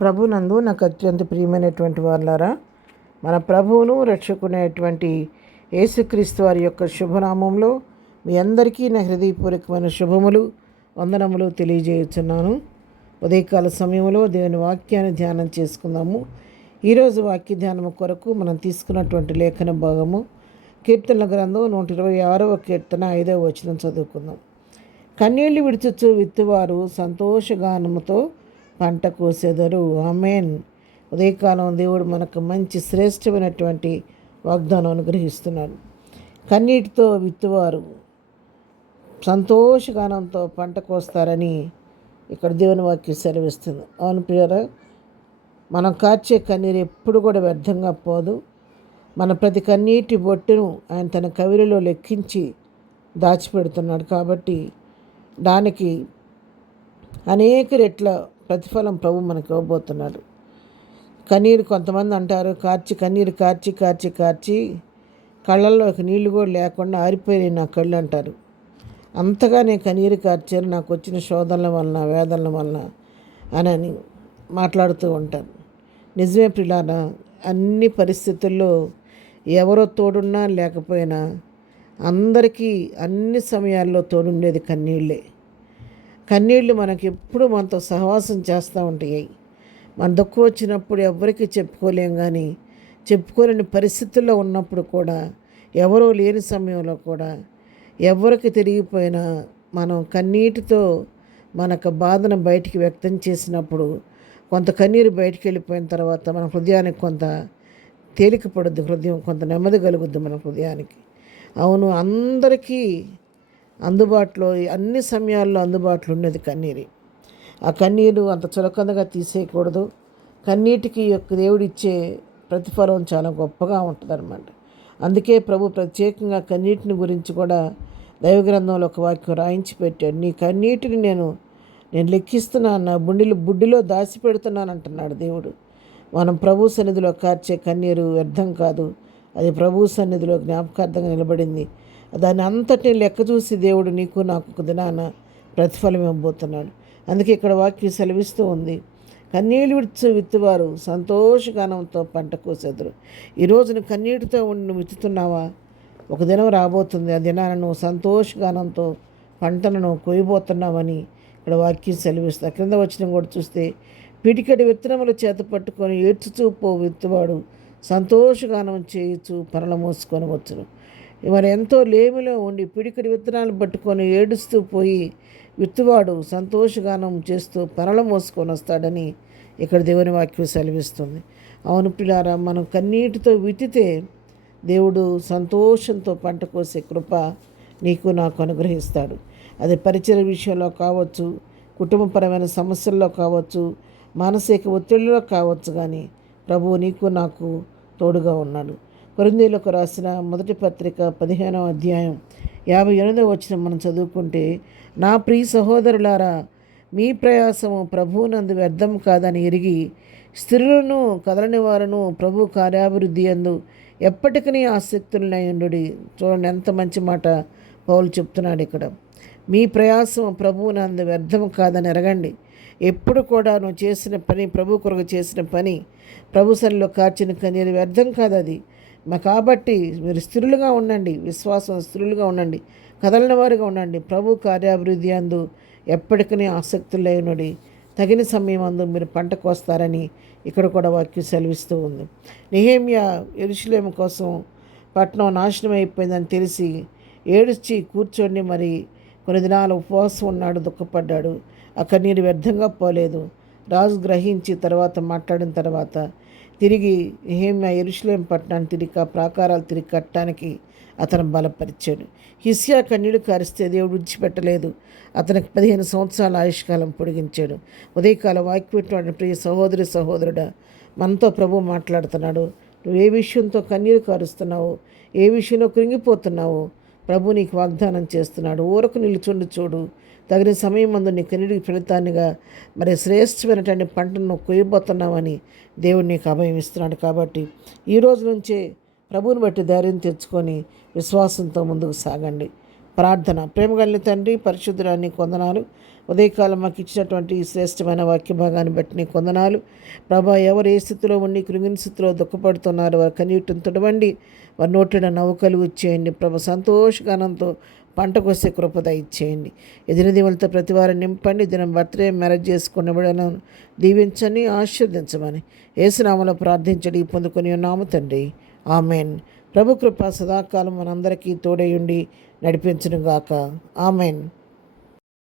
ప్రభునందు నాకు అత్యంత ప్రియమైనటువంటి వాళ్ళారా, మన ప్రభువును రక్షకునేటువంటి యేసుక్రీస్తు వారి యొక్క శుభనామంలో మీ అందరికీ నా హృదయపూర్వకమైన శుభములు వందనములు తెలియజేయుచున్నాను. ఉదయకాల సమయంలో దేవుని వాక్యాన్ని ధ్యానం చేసుకుందాము. ఈరోజు వాక్య ధ్యానము కొరకు మనం తీసుకున్నటువంటి లేఖన భాగము కీర్తనల గ్రంథం 126వ కీర్తన 5వ వచనం చదువుకుందాం. కన్నీళ్లు విడుచుచు విత్తువారు సంతోషగానముతో పంట కోసెదరు. ఆమేన్. ఉదయకాలం దేవుడు మనకు మంచి శ్రేష్టమైనటువంటి వాగ్దానం అనుగ్రహిస్తున్నాడు. కన్నీటితో విత్తువారు సంతోషగానంతో పంట కోస్తారని ఇక్కడ దేవుని వాక్యం సెలవిస్తుంది. అవును ప్రియులారా, మనం కార్చే కన్నీరు ఎప్పుడు కూడా వ్యర్థంగా పోదు. మన ప్రతి కన్నీటి బొట్టును ఆయన తన కవిలో లెక్కించి దాచిపెడుతున్నాడు. కాబట్టి దానికి అనేక రెట్ల ప్రతిఫలం ప్రభు మనకు ఇవ్వబోతున్నాడు. కన్నీరు కొంతమంది అంటారు, కన్నీరు కార్చి కళ్ళల్లోకి నీళ్లు కూడా లేకుండా ఆరిపోయినాయి నా కళ్ళు అంటారు. అంతగా నేను కన్నీరు కార్చాను నాకు వచ్చిన శోధనల వలన వేదనల వలన అని మాట్లాడుతూ ఉంటాను. నిజమే ప్రియులారా, అన్ని పరిస్థితుల్లో ఎవరో తోడున్నా లేకపోయినా అందరికీ అన్ని సమయాల్లో తోడుండేది కన్నీళ్ళే. కన్నీళ్ళు మనకి ఎప్పుడు మనతో సహవాసం చేస్తూ ఉంటాయి. మన దుఃఖం వచ్చినప్పుడు ఎవరికి చెప్పుకోలేం, కానీ చెప్పుకోలేని పరిస్థితుల్లో ఉన్నప్పుడు కూడా, ఎవరో లేని సమయంలో కూడా, ఎవరికి తిరిగిపోయినా మనం కన్నీటితో మనకు బాధను బయటికి వ్యక్తం చేసినప్పుడు కొంత కన్నీరు బయటికి వెళ్ళిపోయిన తర్వాత మన హృదయానికి కొంత తేలిక పడుద్ది, హృదయం కొంత నెమ్మది కలుగుద్ది మన హృదయానికి. అవును, అందరికీ అందుబాటులో అన్ని సమయాల్లో అందుబాటులో ఉండేది కన్నీరు. ఆ కన్నీరు అంత చులకనగా తీసేయకూడదు. కన్నీటికి యొక్క దేవుడిచ్చే ప్రతిఫలం చాలా గొప్పగా ఉంటుందన్నమాట. అందుకే ప్రభు ప్రత్యేకంగా కన్నీటిని గురించి కూడా దైవగ్రంథంలో ఒక వాక్యం రాయించి పెట్టాడు. నీ కన్నీటిని నేను లెక్కిస్తున్నాను, నా బుడ్డిలో దాచిపెడుతున్నాను అంటున్నాడు దేవుడు. మనం ప్రభు సన్నిధిలో కార్చే కన్నీరు వ్యర్థం కాదు, అది ప్రభు సన్నిధిలో జ్ఞాపకార్థంగా నిలబడింది. దాన్ని అంతటిని లెక్క చూసి దేవుడు నీకు నాకు ఒక దినాన ప్రతిఫలం ఇవ్వబోతున్నాడు. అందుకే ఇక్కడ వాక్యం సెలవిస్తూ ఉంది, కన్నీళ్ళు విత్తువారు సంతోషగానంతో పంట కోసెదరు. ఈరోజు నువ్వు కన్నీటితో ఉండి నువ్వు విత్తుతున్నావా? ఒక దినం రాబోతుంది, ఆ దినాన నువ్వు సంతోషగానంతో పంటను నువ్వు కొయ్యబోతున్నావని ఇక్కడ వాక్యం సెలవిస్తుంది. క్రింద వచ్చిన కూడా చూస్తే, పిడికడి విత్తనములు చేత పట్టుకొని ఏడ్చుచూ పో విత్తువాడు సంతోషగానం చేయుచు పరల మోసుకొని వచ్చును. మరి ఎంతో లేమిలో ఉండి పిడికడి విత్తనాలు పట్టుకొని ఏడుస్తూ పోయి విత్తువాడు సంతోషగానం చేస్తూ పరల మోసుకొని వస్తాడని ఇక్కడ దేవుని వాక్యం సెలవిస్తుంది. అవును పిల్లారా, మనం కన్నీటితో విత్తితే దేవుడు సంతోషంతో పంట కోసే కృప నీకు నాకు అనుగ్రహిస్తాడు. అది పరిచయ విషయంలో కావచ్చు, కుటుంబపరమైన సమస్యల్లో కావచ్చు, మానసిక ఒత్తిడిలో కావచ్చు, కానీ ప్రభువు నీకు నాకు తోడుగా ఉన్నాడు. కొరింథీయులకు రాసిన మొదటి పత్రిక 15వ అధ్యాయం 58వ వచనం మనం చదువుకుంటే, నా ప్రియ సహోదరులారా, మీ ప్రయాసము ప్రభువునందు వ్యర్థం కాదని ఎరిగి స్థిరులను కదలని వారును ప్రభు కార్యాభివృద్ధి అందు ఎప్పటికీ ఆసక్తులనై ఉండుడి. చూడండి ఎంత మంచి మాట పౌలు చెప్తున్నాడు ఇక్కడ. మీ ప్రయాసం ప్రభువునందు వ్యర్థం కాదని ఎరగండి. ఎప్పుడు కూడా నువ్వు చేసిన పని, ప్రభు కొరకు చేసిన పని, ప్రభు సన్నిధిలో కార్చిన కన్నీరు వ్యర్థం కాదు అది. కాబట్టి మీరు స్థిరులుగా ఉండండి, విశ్వాసం స్థిరులుగా ఉండండి, కదలని వారిగా ఉండండి. ప్రభు కార్యాభివృద్ధి అందు ఎప్పటికీ ఆసక్తులైనడి తగిన సమయం అందు మీరు పంట కోస్తారని ఇక్కడ కూడా వాక్యం సెలవిస్తూ ఉంది. నెహెమ్యా యెరూషలేము కోసం పట్టణం నాశనం అయిపోయిందని తెలిసి ఏడ్చి కూర్చొని మరి కొన్ని దినాలు ఉపవాసం ఉన్నాడు, దుఃఖపడ్డాడు. ఆ కన్నీరు వ్యర్థంగా పోలేదు. రాజు గ్రహించి తర్వాత మాట్లాడిన తర్వాత తిరిగి నెహెమ్యా యెరూషలేము పట్టణాన్ని తిరిగి ప్రాకారాలు తిరిగి కట్టడానికి అతను బలపరిచాడు. హిస్కియా కన్నీళ్లు కారిస్తే దేవుడు విడిచిపెట్టలేదు, అతనికి 15 సంవత్సరాల ఆయుష్కాలం పొడిగించాడు. ఉదయకాల వాక్యం ప్రియ సహోదరుడా, మనతో ప్రభు మాట్లాడుతున్నాడు. నువ్వు ఏ విషయంతో కన్నీరు కారుస్తున్నావు, ఏ విషయంలో కృంగిపోతున్నావు, ప్రభు నీకు వాగ్దానం చేస్తున్నాడు. ఊరకు నిలుచుండి చూడు, తగిన సమయం ముందు నీ కన్నీటికి ఫలితాన్నిగా మరి శ్రేష్టమైనటువంటి పంటను నువ్వు కొయ్యబోతున్నావని దేవుడు నీకు అభయం ఇస్తున్నాడు. కాబట్టి ఈ రోజు నుంచే ప్రభువుని బట్టి ధైర్యం తెచ్చుకొని విశ్వాసంతో ముందుకు సాగండి. ప్రార్థన. ప్రేమగలిగిన తండ్రి, పరిశుద్ధురాన్ని కొందనాలు. ఉదయకాలం మాకు ఇచ్చినటువంటి ఈ శ్రేష్టమైన వాక్య భాగాన్ని బట్టి నీ కొందనాలు. ప్రభా, ఎవరు ఏ స్థితిలో ఉండి కృంగిన స్థితిలో దుఃఖపడుతున్నారు వారి కన్నీటిని తుడవండి, వారి నోటిన నవ్వు కలుగు ఇచ్చేయండి. ప్రభ, సంతోషగానంతో పంటకొస్తే కృపద ఇచ్చేయండి. ఎదిన దీవులతో ప్రతి వారం నింపండి. దినం బర్త్డే మ్యారేజ్ చేసుకున్న బిడ్డలను దీవించని ఆశీర్వదించమని యేసునామములో ప్రార్థించడి పొందుకొని ఉన్నాము తండ్రి. ఆమెన్. ప్రభు కృప సదాకాలం మనందరికీ తోడయుండి నడిపించును గాక. ఆమెన్.